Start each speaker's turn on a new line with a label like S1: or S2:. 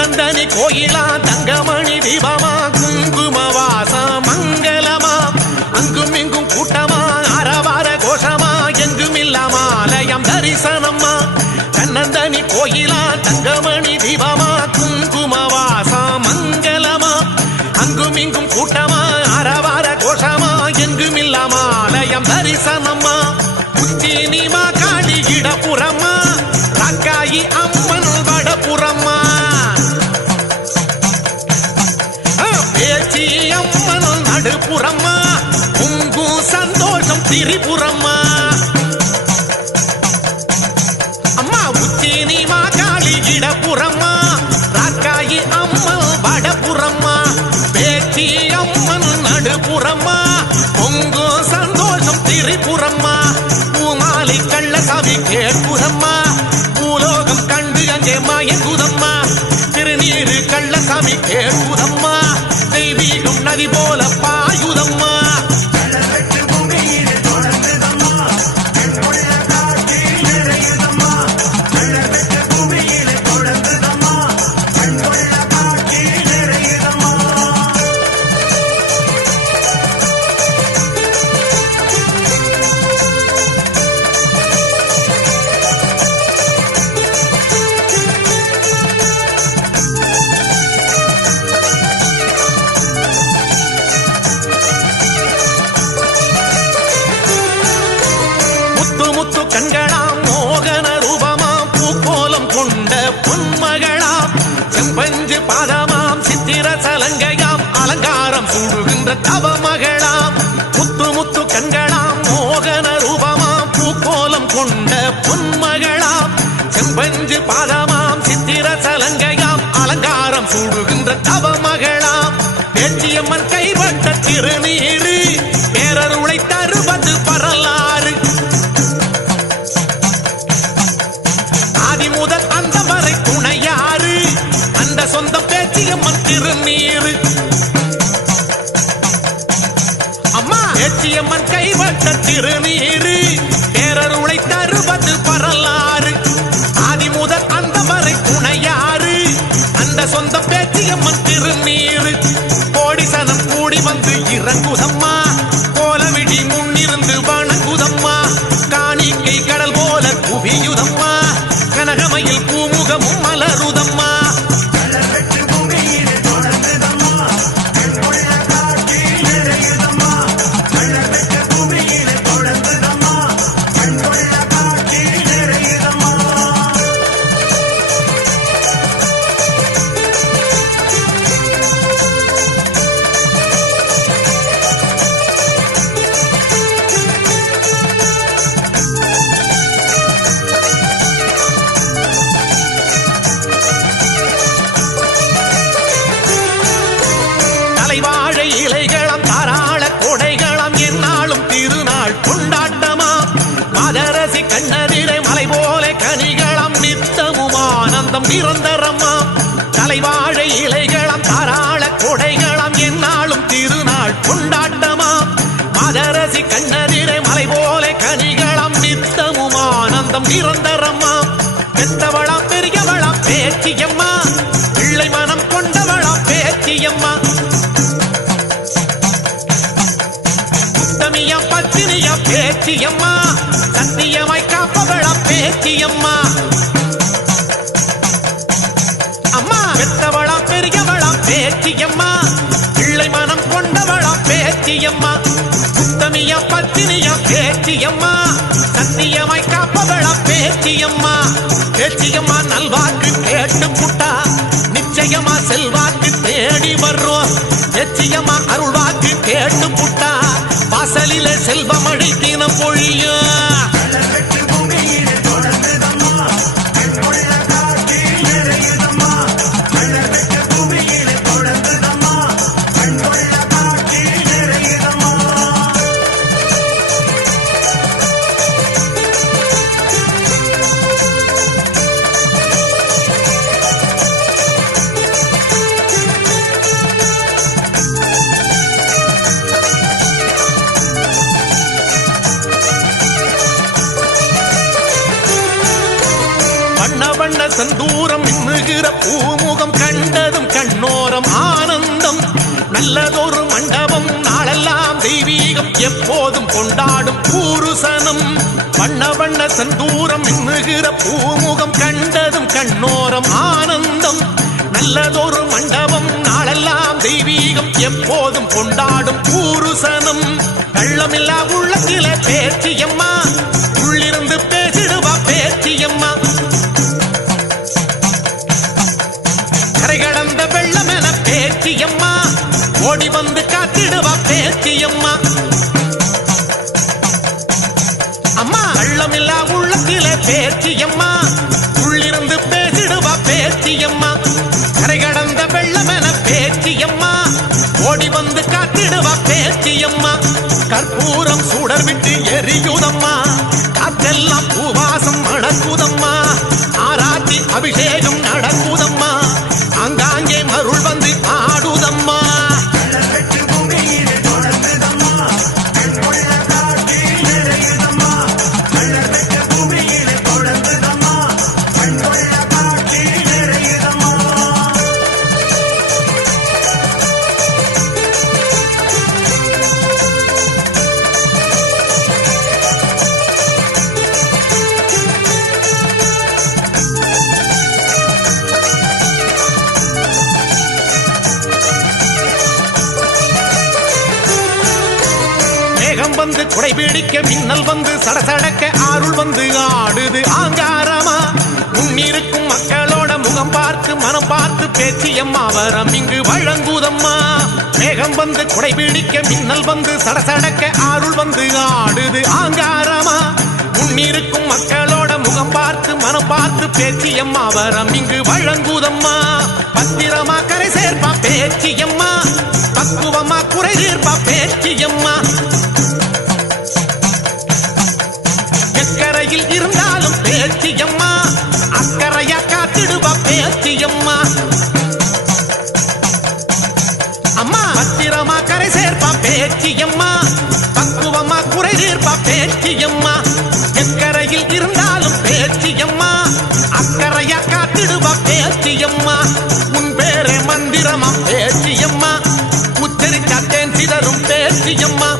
S1: தன்னந்தனி கோயிலா தங்கமணி தீபமா குங்குமவாசா திரிபுரம்மா. அம்மா உச்சினி மா காளி இடப்புறமா ராக்காயி அம்மன் வடப்புறமா பேச்சி அம்மன் நடுப்புறமா உங்கு சந்தோஷம் திரிபுரம்மா. பூமாலை கள்ளசாமி கேட்புறம்மா. பூலோகம் கண்டு அங்கே மயங்குதம்மா. திருநீரு கள்ளசாமி கேட்புதம்மா. தெய்வீகம் நதி போல பாயுதம்மா. கண்களாம் மோகன ரூபமாம் பூக்கோலம் கொண்ட பொன்மகளாம் செம்பஞ்சு பாதமாம் சித்திர சலங்கையாம் அலங்காரம் சூடுகின்ற தவமகளாம் முத்து முத்து கண்களாம் மோகன ரூபமாம் பூக்கோலம் கொண்ட பொன்மகளாம் செம்பஞ்சு பாதமாம் சித்திர சலங்கையாம் அலங்காரம் சூடுகின்ற தவமகளாம். பேச்சியம்மன் கைப்பட்ட திருநீரு பேரருளை தருவது பரலாம் அம்மன் திருநீரு. அம்மா! ஏச்சியம்மன் கைவட்ட திருநீரு. பேரருளை தருவது வரலாறு. ஆதி முதல் அந்த வரை துணையாறு. அந்த சொந்த பேச்சியம்மன் திருநீரு. கோடி சனம் கூடி வந்து இறங்குதம்மா. மதரசி கண்ணதிரை மலை போல கனிகளம் நித்தமும் ஆனந்தம் நிரந்தரம்மா. பெத்தவளாம் பெரியவளாம் பேச்சியம்மா. பிள்ளை மனம் கொண்டவளாம் பேச்சியம்மா. உத்தமியா பத்தினியா பேச்சியம்மா. சத்தியமாய் காப்பவளா பேச்சியம்மா. அம்மா பெத்தவளா பெரியவளா பேச்சியம்மா. பிள்ளை மனம் கொண்டவளா பேச்சியம்மா. உத்தமியா பத்தினியா பேச்சியம்மா சத்தியமாய் காப்பவளா பேச்சியம்மா பேச்சியம்மா நல்வாக்கு கேட்டு புட்டா. நிச்சயமா செல்வாக்கு தேடி வர்றோம். நிச்சயமா அருள்வாக்கு கேட்டு புட்டா. வாசலில செல்வம் அழித்தின பொழியும் செந்தூரம் மின்னுகிற பூமுகம் கண்டதும் கண்ணோரம் ஆனந்தம். நல்லதொரு மண்டபம் நாளெல்லாம் தெய்வீகம் எப்போதும் கொண்டாடும் பூருசனம். வண்ண வண்ண செந்தூரம் மின்னுகிற பூமுகம் கண்டதும் கண்ணோரம் ஆனந்தம். நல்லதொரு மண்டபம் நாளெல்லாம் தெய்வீகம் எப்போதும் கொண்டாடும் பூருசனம். கள்ளமில்லா உள்ளத்தில பேச்சியம்மா வெள்ளமில்லா உள்ளத்தில பேச்சியம்மா உள்ளிருந்து பேசிடுவா பேச்சியம்மா கரை கடந்த வெள்ளமென பேச்சியம்மா ஓடி வந்து காத்திடுவா பேச்சியம்மா கற்பூரம் சுடர் விட்டு எரியுதம்மா. காற்றெல்லாம் பூவாசம் நடக்குதம்மா ஆராய்ச்சி அபிஷேகம் நடக்குது பிடிக்க மின்னல் வந்து சடசடக்க ஆருள் வந்து ஆடுது ஆங்காரமா. முன்னிருக்கும் மக்களோட முகம் பார்த்து மனம் பார்த்து பேச்சியம்மா வரம் இங்கு வழங்குதம்மா. மேகம் வந்து குடை பிடிக்க மின்னல் வந்து சடசடக்க ஆருள் வந்து ஆடுது ஆங்காரமா. முன்னிருக்கும் மக்களோட முகம் பார்த்து மனம் பார்த்து பேச்சியம்மா வரம் இங்கு வழங்குதம்மா. பத்திரமா கரை சேர்ப்பா பேச்சியம்மா பக்குவமா குறை தீர்ப்பா பேச்சியம்மா அத்தியம்மா. அம்மா பத்திரமா கரை சேர்ப்பா பேச்சியம்மா. பக்குவமா குறை தீர்ப்பா பேச்சியம்மா. எக்கரையில் இருந்தாலும் பேச்சியம்மா. அக்கறையா காத்திடுவா பேச்சியம்மா. உன் பேரே மந்திரமா பேச்சியம்மா. உச்சரித்தாத்தேன் சிதறும் பேச்சியம்மா.